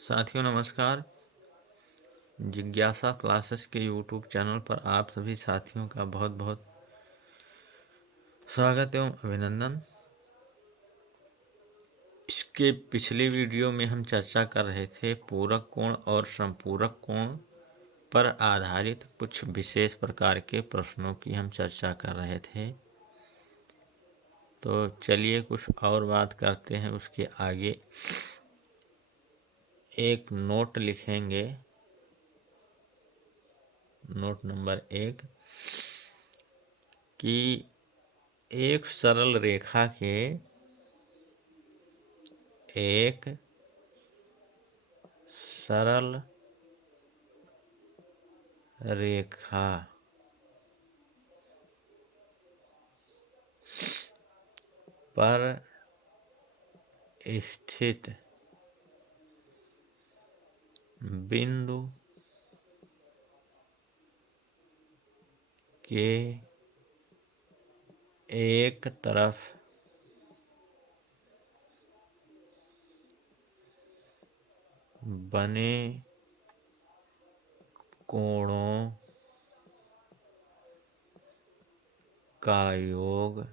साथियों नमस्कार। जिज्ञासा क्लासेस के यूट्यूब चैनल पर आप सभी साथियों का बहुत बहुत स्वागत एवं अभिनंदन। इसके पिछले वीडियो में हम चर्चा कर रहे थे पूरक कोण और संपूरक कोण पर आधारित कुछ विशेष प्रकार के प्रश्नों की हम चर्चा कर रहे थे। तो चलिए कुछ और बात करते हैं। उसके आगे एक नोट लिखेंगे, नोट नंबर 1 कि एक सरल रेखा के एक सरल रेखा पर स्थित बिंदु के एक तरफ बने कोणों का योग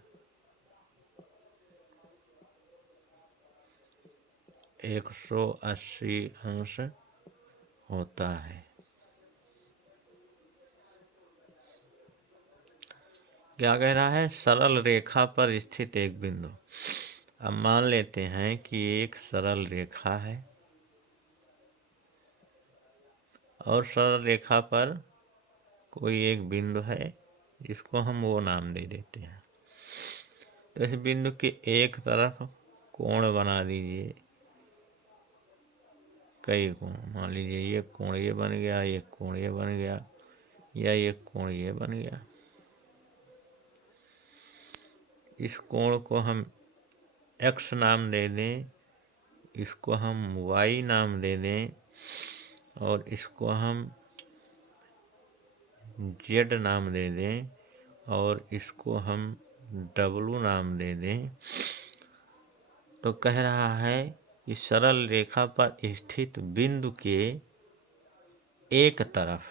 180 अंश होता है। क्या कह रहा है? सरल रेखा पर स्थित एक बिंदु। अब मान लेते हैं कि एक सरल रेखा है और सरल रेखा पर कोई एक बिंदु है, जिसको हम वो नाम दे देते हैं। तो इस बिंदु के एक तरफ कोण बना दीजिए, कई कोण। मान लीजिए ये कोण ये बन गया, ये कोण ये बन गया, या ये कोण ये बन गया। इस कोण को हम x नाम दे दें, इसको हम y नाम दे दें और इसको हम z नाम दे दें और इसको हम w नाम दे दें। तो कह रहा है कि सरल रेखा पर स्थित बिंदु के एक तरफ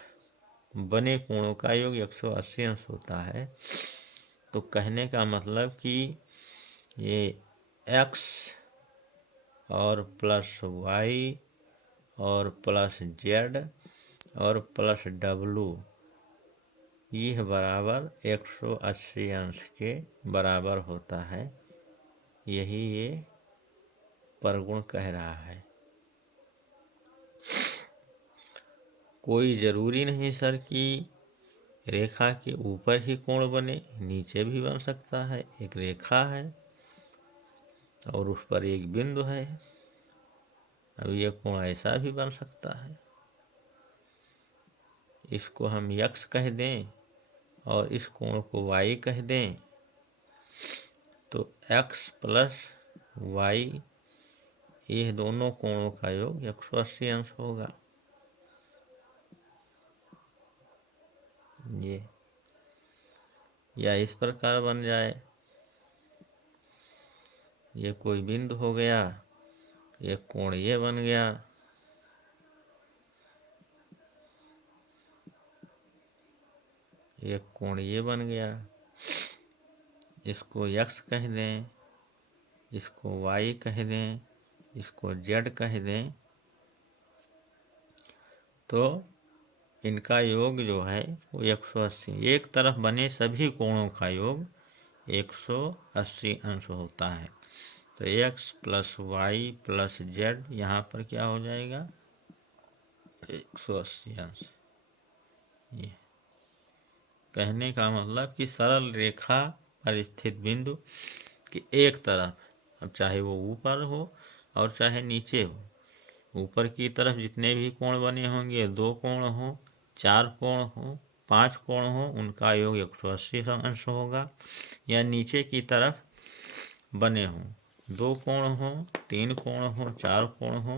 बने कोणों का योग 180 अंश होता है। तो कहने का मतलब कि ये x और प्लस y और प्लस z और प्लस w यह बराबर 180 अंश के बराबर होता है। यही ये परगुण कह रहा है। कोई ज़रूरी नहीं सर कि रेखा के ऊपर ही कोण बने, नीचे भी बन सकता है। एक रेखा है और उस पर एक बिंदु है। अब यह कोण ऐसा भी बन सकता है। इसको हम x कह दें और इस कोण को y कह दें, तो x प्लस y ये दोनों कोणों का योग 180 अंश होगा। ये या इस प्रकार बन जाए, ये कोई बिंदु हो गया, ये कोण ये बन गया, ये कोण ये बन गया। इसको x कह दें, इसको y कह दें, इसको z कह दें, तो इनका योग जो है वो 180। एक तरफ बने सभी कोणों का योग 180 अंश होता है। तो x plus y plus z यहाँ पर क्या हो जाएगा? 180 अंश। ये कहने का मतलब कि सरल रेखा पर स्थित बिंदु कि एक तरफ, अब चाहे वो ऊपर हो और चाहे नीचे हो, ऊपर की तरफ जितने भी कोण बने होंगे, 2 कोण हो, 4 कोण हो, 5 कोण हो, उनका योग 180 अंश होगा। या नीचे की तरफ बने हों, 2 कोण हो, 3 कोण हो, 4 कोण हो,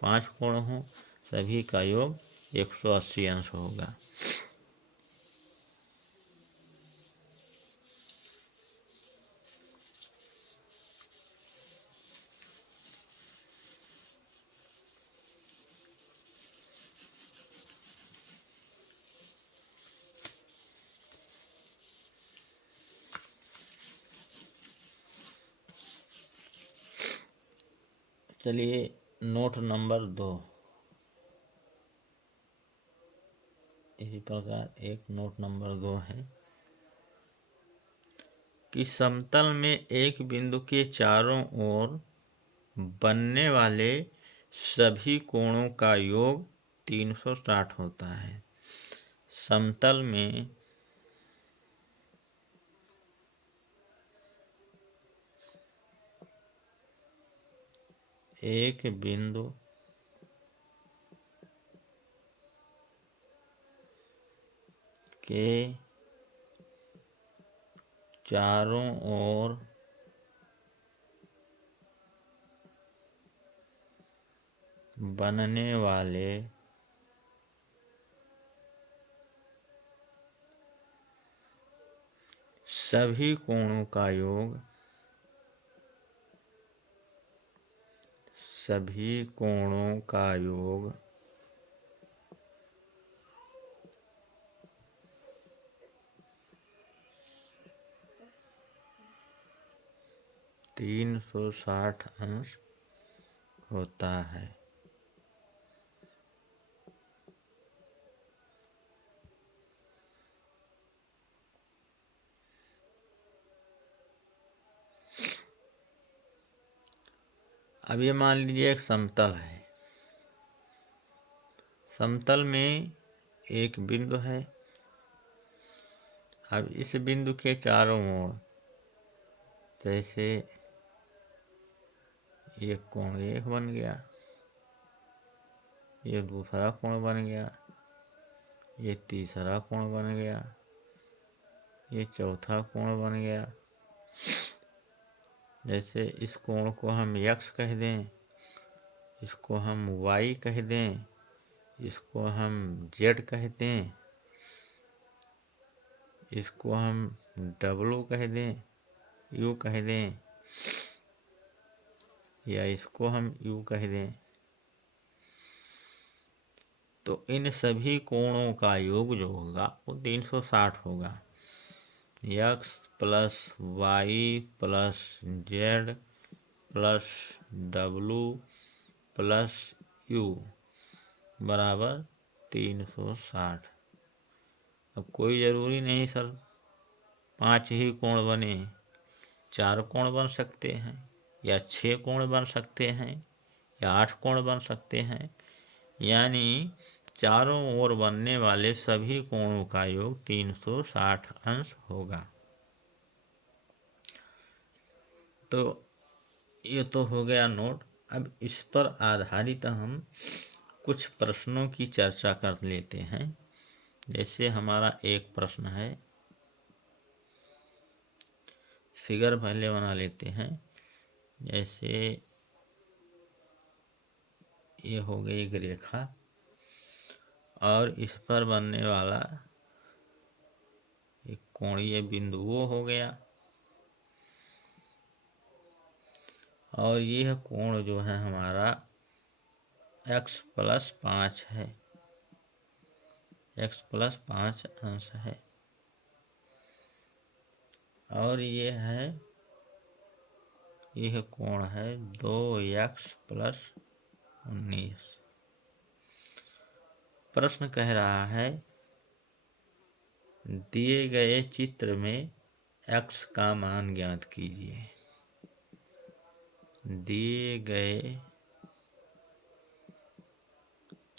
5 कोण हो, सभी का योग 180 अंश होगा। चलिए नोट नंबर 2। इसी प्रकार एक नोट नंबर 2 है कि समतल में एक बिंदु के चारों ओर बनने वाले सभी कोणों का योग 360 होता है। समतल में एक बिंदु के चारों ओर बनने वाले सभी कोणों का योग 360 अंश होता है। अब ये मान लीजिए एक समतल है। समतल में एक बिंदु है। अब इस बिंदु के चारों ओर जैसे ये कोण एक बन गया, ये दूसरा कोण बन गया, ये तीसरा कोण बन गया, ये चौथा कोण बन गया। जैसे इस कोण को हम x कह दें, इसको हम y कह दें, इसको हम z कह दें, इसको हम w कह दें, u कह दें, या इसको हम u कह दें। तो इन सभी कोणों का योग जो होगा वो 360 होगा। x plus y plus z plus w plus u बराबर 360। अब कोई ज़रूरी नहीं सर 5 ही कोण बने, 4 कोण बन सकते हैं, या 6 कोण बन सकते हैं, या 8 कोण बन सकते हैं। यानी चारों ओर बनने वाले सभी कोणों का योग 360 अंश होगा। तो ये तो हो गया नोट। अब इस पर आधारित हम कुछ प्रश्नों की चर्चा कर लेते हैं। जैसे हमारा एक प्रश्न है, फिगर पहले बना लेते हैं। जैसे ये हो गई एक रेखा और इस पर बनने वाला एक कोणीय बिंदु वो हो गया, और यह कोण जो है हमारा x प्लस 5 है, x प्लस 5 अंश है। और ये है, यह कोण है 2x प्लस 19। प्रश्न कह रहा है दिए गए चित्र में x का मान ज्ञात कीजिए। दिए गए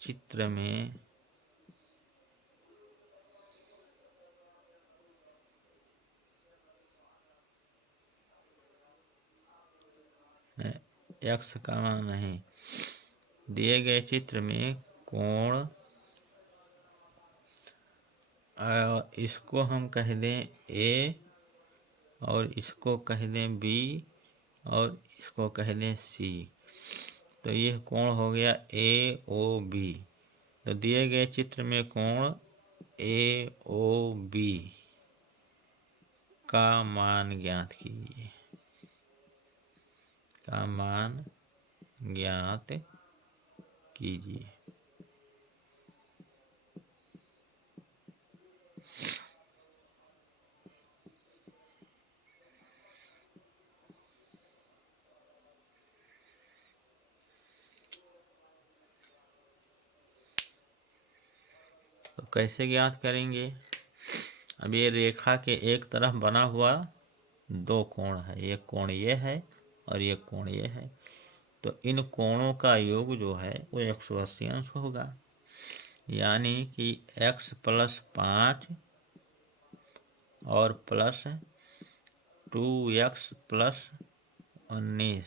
चित्र में x का मान नहीं, दिए गए चित्र में कोण, इसको हम कह दें A और इसको कह दें B और इसको कह दें C। तो यह कोण हो गया AOB। तो दिए गए चित्र में कोण AOB का मान ज्ञात कीजिए। का मान ज्ञात कीजिए। तो कैसे ज्ञात करेंगे? अब ये रेखा के एक तरफ बना हुआ दो कोण है, एक कोण ये है और एक कोण ये है, तो इन कोणों का योग जो है वो 180 अंश होगा। यानी कि x + 5 और प्लस 2x + 19,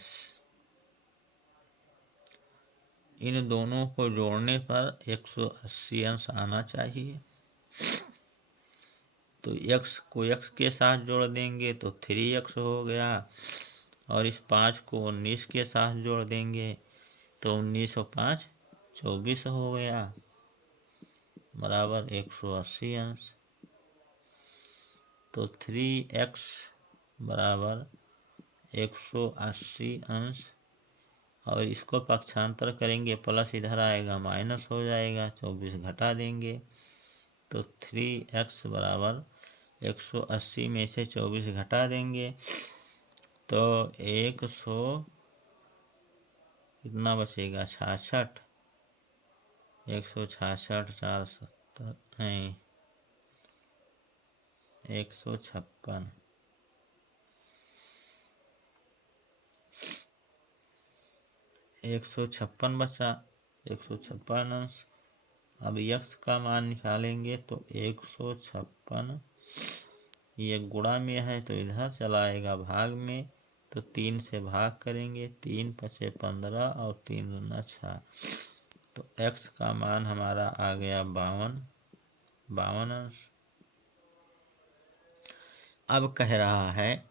इन दोनों को जोड़ने पर 180 अंश आना चाहिए। तो x को x के साथ जोड़ देंगे तो 3x हो गया, और इस 5 को 19 के साथ जोड़ देंगे तो 19 और 5 24 हो गया, बराबर 180 अंश। तो 3x बराबर 180 अंश, और इसको पक्षांतर करेंगे, प्लस इधर आएगा माइनस हो जाएगा, 24 घटा देंगे तो 3x बराबर 180 में से 24 घटा देंगे तो 100 कितना बचेगा, 66, 166, 470 नहीं 156, 156 बचा, 156 अंश। अब x का मान निकालेंगे तो 156 ये गुणा में है तो इधर चला आएगा भाग में, तो 3 से भाग करेंगे, 3 × 5 = 15 और 3 × 6, तो x का मान हमारा आ गया 52 अंश। अब कह रहा है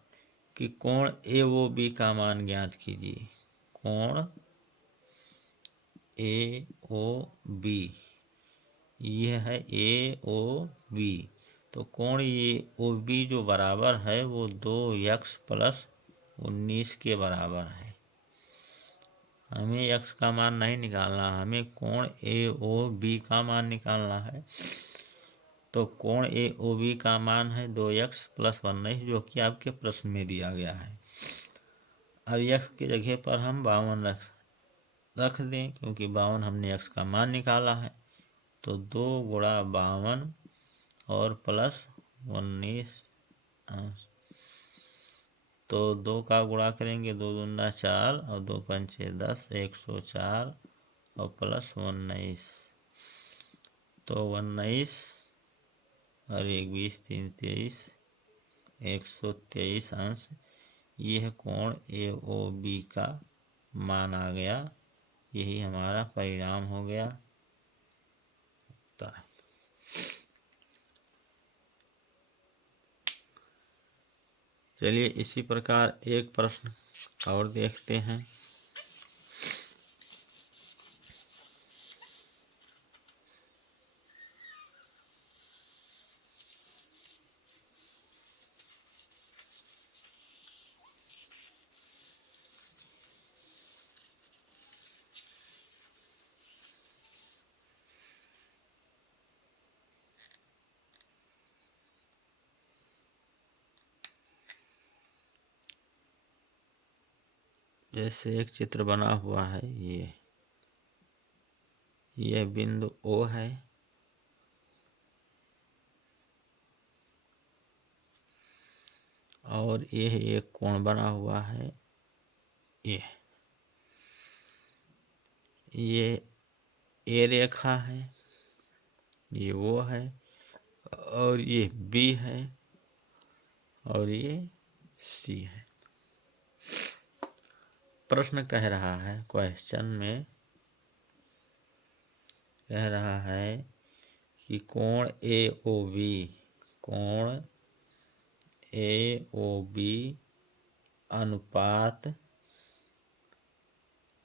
कि कोण AOB का मान ज्ञात कीजिए। कोण AOB, यह है AOB, तो कोण AOB जो बराबर है वो 2x + 19 के बराबर है। हमें x का मान नहीं निकालना, हमें कोण AOB का मान निकालना है। तो कोण AOB का मान है 2x + 19, जो कि आपके प्रश्न में दिया गया है। अब x की जगह पर हम 52 रख दें, क्योंकि 52 हमने x का मान निकाला है। तो 2 × 52 और प्लस 19 अंश, तो 2 का गुणा करेंगे, 2 दूना 4 और 2 पंचे 10, 104 और प्लस 19, तो 19 और 1 20 3 23, 123 अंश। यह कोण AOB का मान आ गया, यही हमारा परिणाम हो गया। चलिए इसी प्रकार एक प्रश्न और देखते हैं। जैसे एक चित्र बना हुआ है, ये बिंदु O है, और यह एक कोण बना हुआ है, ये A रेखा है, ये O है, और ये B है, और ये C है। प्रश्न कह रहा है, क्वेश्चन में कह रहा है कि कोण AOB अनुपात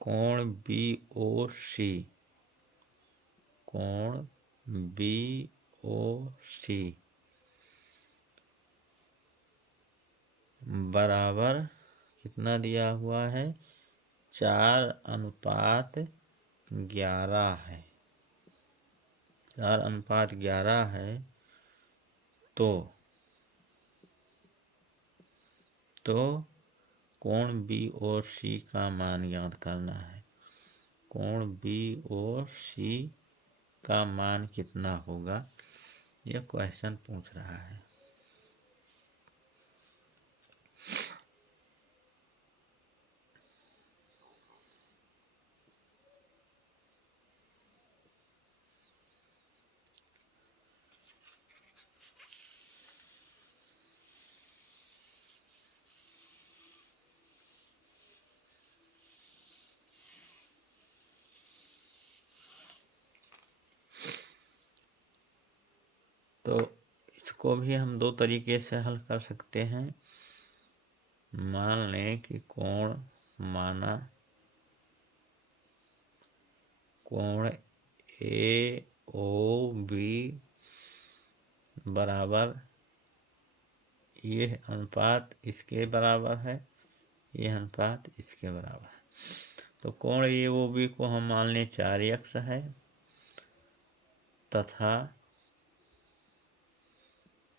कोण BOC बराबर कितना दिया हुआ है, 4:11 है। 4:11 है, तो कोण BOC का मान ज्ञात करना है। कोण BOC का मान कितना होगा, यह क्वेश्चन पूछ रहा है। तो इसको भी हम दो तरीके से हल कर सकते हैं। मान लें कि कोण ए ओ बी बराबर, यह अनुपात इसके बराबर है, यह अनुपात इसके बराबर है। तो कोण ए ओ बी को हम मान लें 4x है तथा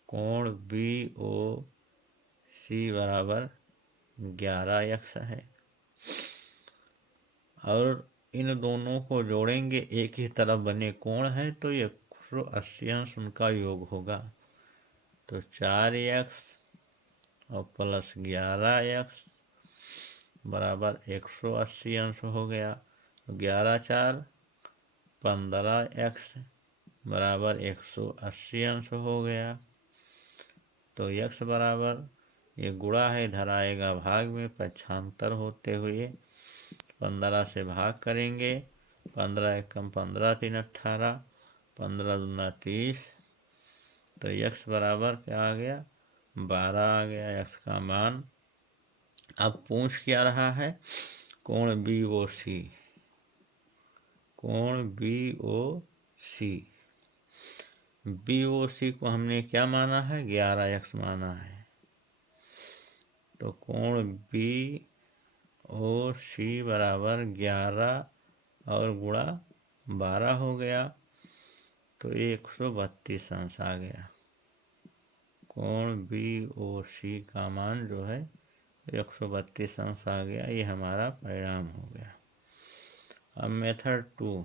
कोण बी ओ सी बराबर 11x है, और इन दोनों को जोड़ेंगे, एक ही तरफ बने कोण है तो 180 अंश उनका योग होगा। तो 4x और प्लस 11x बराबर 180 अंश हो गया। तो 11 4 15x बराबर 180 अंश हो गया। तो x बराबर, ये गुणा है, इधर आएगा भाग में, पक्षांतर होते हुए 15 से भाग करेंगे। 15 एकम 15 3 18, 15 दूना 30। तो x बराबर क्या आ गया, 12 आ गया x का मान। अब पूछ क्या रहा है, कोण बी ओ सी, कोण बी ओ सी, बी ओ सी को हमने क्या माना है, 11x माना है। तो कोण बी ओ सी बराबर 11 और गुणा 12 हो गया। तो 132 अंश आ गया। कोण बी ओ सी का मान जो है 132 अंश आ गया। ये हमारा परिणाम हो गया। अब मेथड 2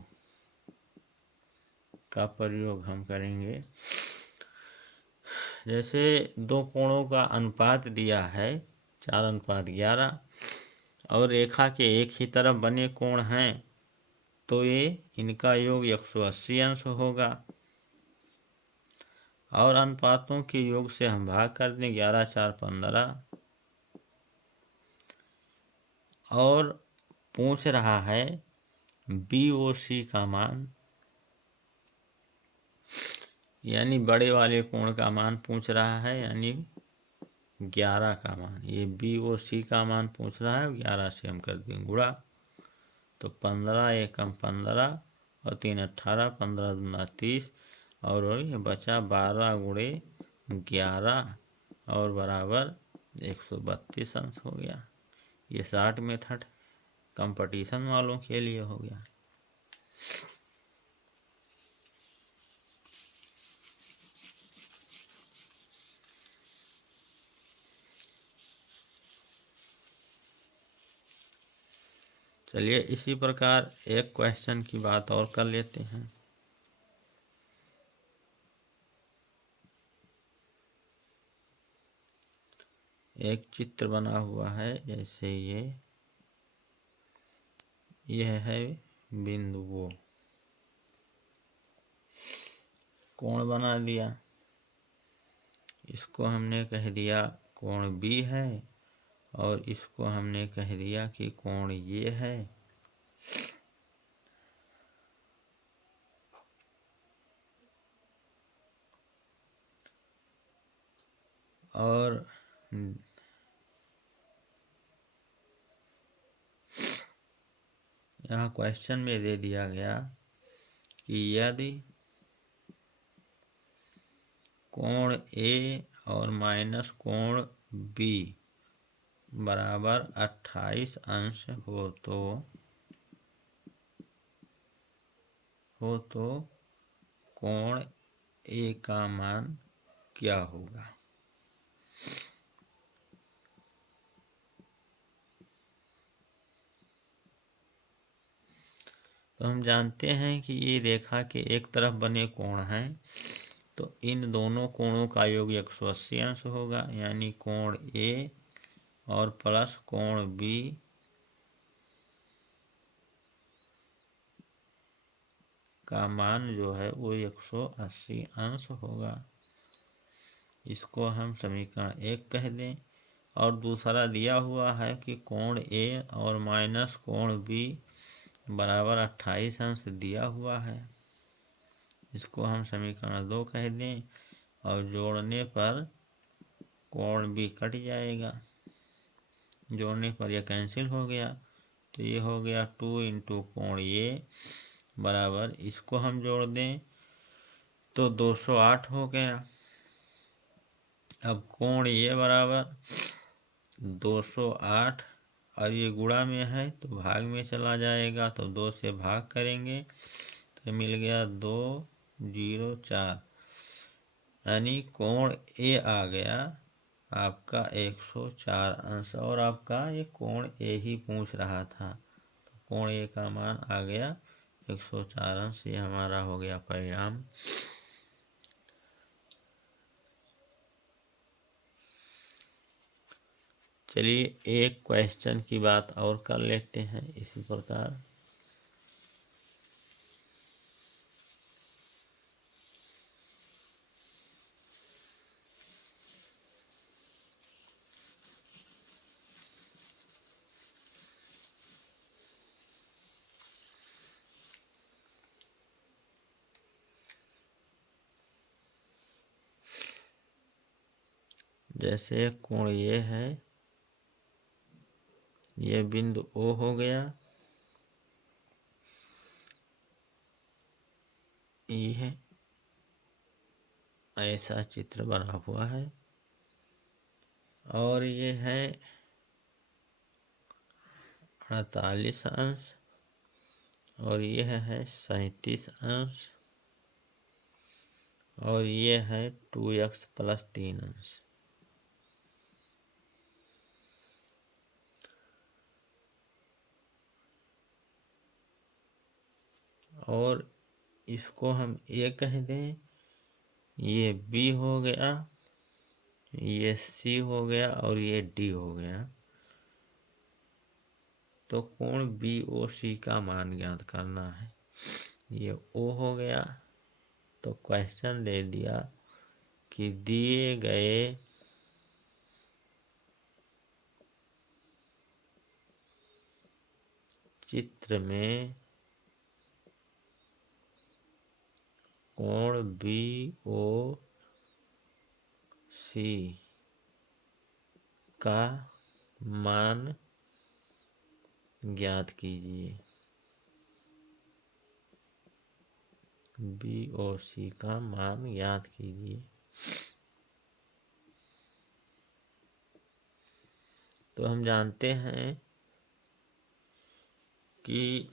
का प्रयोग हम करेंगे। जैसे दो कोणों का अनुपात दिया है 4:11 और रेखा के एक ही तरफ बने कोण हैं, तो ये इनका योग 180 अंश होगा। और अनुपातों के योग से हम भाग कर दें, 11 4 15। और पूछ रहा है बी ओ सी का मान, यानी बड़े वाले कोण का मान पूछ रहा है, यानी 11 का मान। ये बी ओ सी का मान पूछ रहा है, 11 से हम कर देंगे गुणा। तो 15 एकम 15 और 3 18, 15 दूना 30, और ये बचा 12 गुणे 11 और बराबर 132 अंश हो गया। ये शॉर्ट मेथड कंपटीशन वालों के लिए हो गया। चलिए इसी प्रकार एक क्वेश्चन की बात और कर लेते हैं। एक चित्र बना हुआ है, जैसे यह है बिंदु वो, कोण बना दिया, इसको हमने कह दिया कोण बी है, और इसको हमने कह दिया कि कोण ये है। और यहाँ क्वेश्चन में दे दिया गया कि यदि कोण ए और माइनस कोण बी बराबर 28 अंश हो तो कोण ए का मान क्या होगा। तो तो हम जानते हैं कि ये रेखा के एक तरफ बने कोण हैं, तो इन दोनों कोणों का योग 180 अंश होगा, यानी कोण ए और प्लस कोण बी का मान जो है वो 180 अंश होगा। इसको हम समीकरण 1 कह दें। और दूसरा दिया हुआ है कि कोण ए और माइनस कोण बी बराबर 28 अंश दिया हुआ है। इसको हम समीकरण 2 कह दें और जोड़ने पर कोण बी कट जाएगा। जोड़ने पर यह कैंसिल हो गया, तो ये हो गया 2 इंटू कोण ए बराबर, इसको हम जोड़ दें तो 208 हो गया। अब कोण ए बराबर 208 और ये गुणा में है तो भाग में चला जाएगा, तो 2 से भाग करेंगे तो मिल गया 204, यानी कोण ए आ गया आपका 104 अंश। और आपका ये कोण ए ही पूछ रहा था, तो कोण ए का मान आ गया 104 अंश। ये हमारा हो गया परिणाम। चलिए एक क्वेश्चन की बात और कर लेते हैं इसी प्रकार। जैसे कोण ये है, ये बिंदु ओ हो गया, ये ऐसा चित्र बना हुआ है, और ये है 48 अंश, और ये है 37 अंश, और ये है 2x प्लस 3 अंश। और इसको हम ए कह दें, ये बी हो गया, ये सी हो गया, और ये डी हो गया। तो कोण बी ओ सी का मान ज्ञात करना है। ये ओ हो गया, तो क्वेश्चन दे दिया कि दिए गए चित्र में कोण बी ओ सी का मान ज्ञात कीजिए। बी ओ सी का मान ज्ञात कीजिए। तो हम जानते हैं कि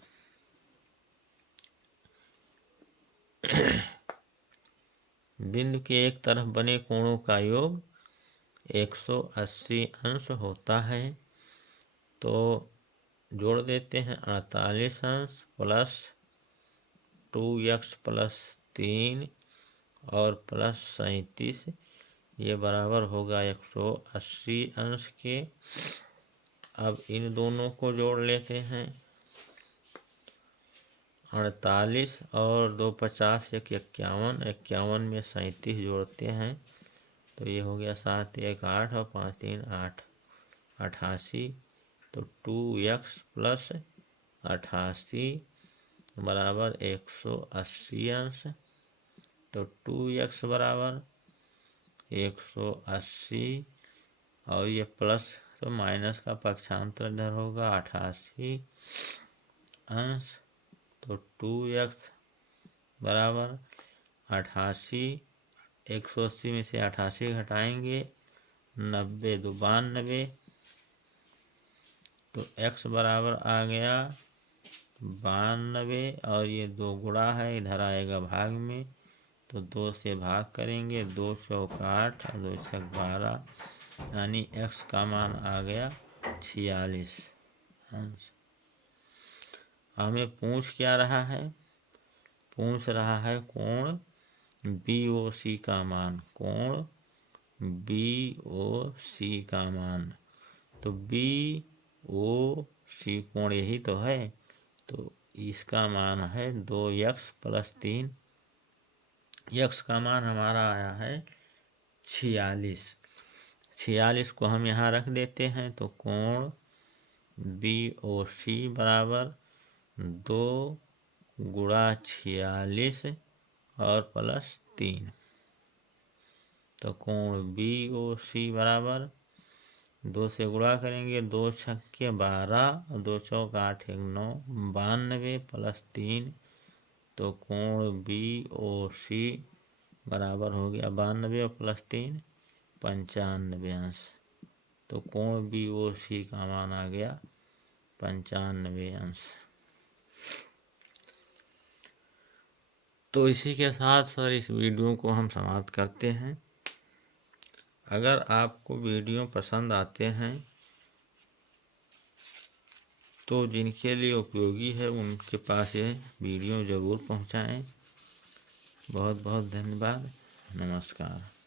बिंदु के एक तरफ बने कोणों का योग 180 अंश होता है। तो जोड़ देते हैं 48 अंश प्लस 2x प्लस 3 और प्लस 37, ये बराबर होगा 180 अंश के। अब इन दोनों को जोड़ लेते हैं, 48 और 2 50 1 51, 51 में 37 जोड़ते हैं तो ये हो गया 7 1 8 और 5 3 8, 88। तो 2x प्लस 88 बराबर 180 अंश। तो 2x बराबर 180 और ये प्लस तो माइनस का पक्षांतर इधर होगा 88 अंश। तो 2x बराबर 88, 180 में से 88 घटाएंगे 90 दो 92, तो x बराबर आ गया 92, और ये 2 गुणा है इधर आएगा भाग में, तो 2 से भाग करेंगे, 2 चौक 8 और 2 छक 12, यानी x का मान आ गया 46 अंश। हमें पूछ क्या रहा है, पूछ रहा है कोण BOC का मान, कोण BOC का मान। तो BOC कोण यही तो है, तो इसका मान है 2x + 3। x का मान हमारा आया है 46। 46 को हम यहाँ रख देते हैं, तो कोण BOC बराबर 2 × 46 और +3। तो कोण BOC बराबर 2 से गुणा करेंगे, 2 छक्के 12 और 2 चौक 8 1 9, 92 + 3। तो कोण BOC बराबर हो गया 92 और +3 95 अंश। तो कोण BOC का मान आ गया 95 अंश। तो इसी के साथ सर इस वीडियो को हम समाप्त करते हैं। अगर आपको वीडियो पसंद आते हैं तो जिनके लिए उपयोगी है उनके पास ये वीडियो ज़रूर पहुंचाएं। बहुत बहुत धन्यवाद। नमस्कार।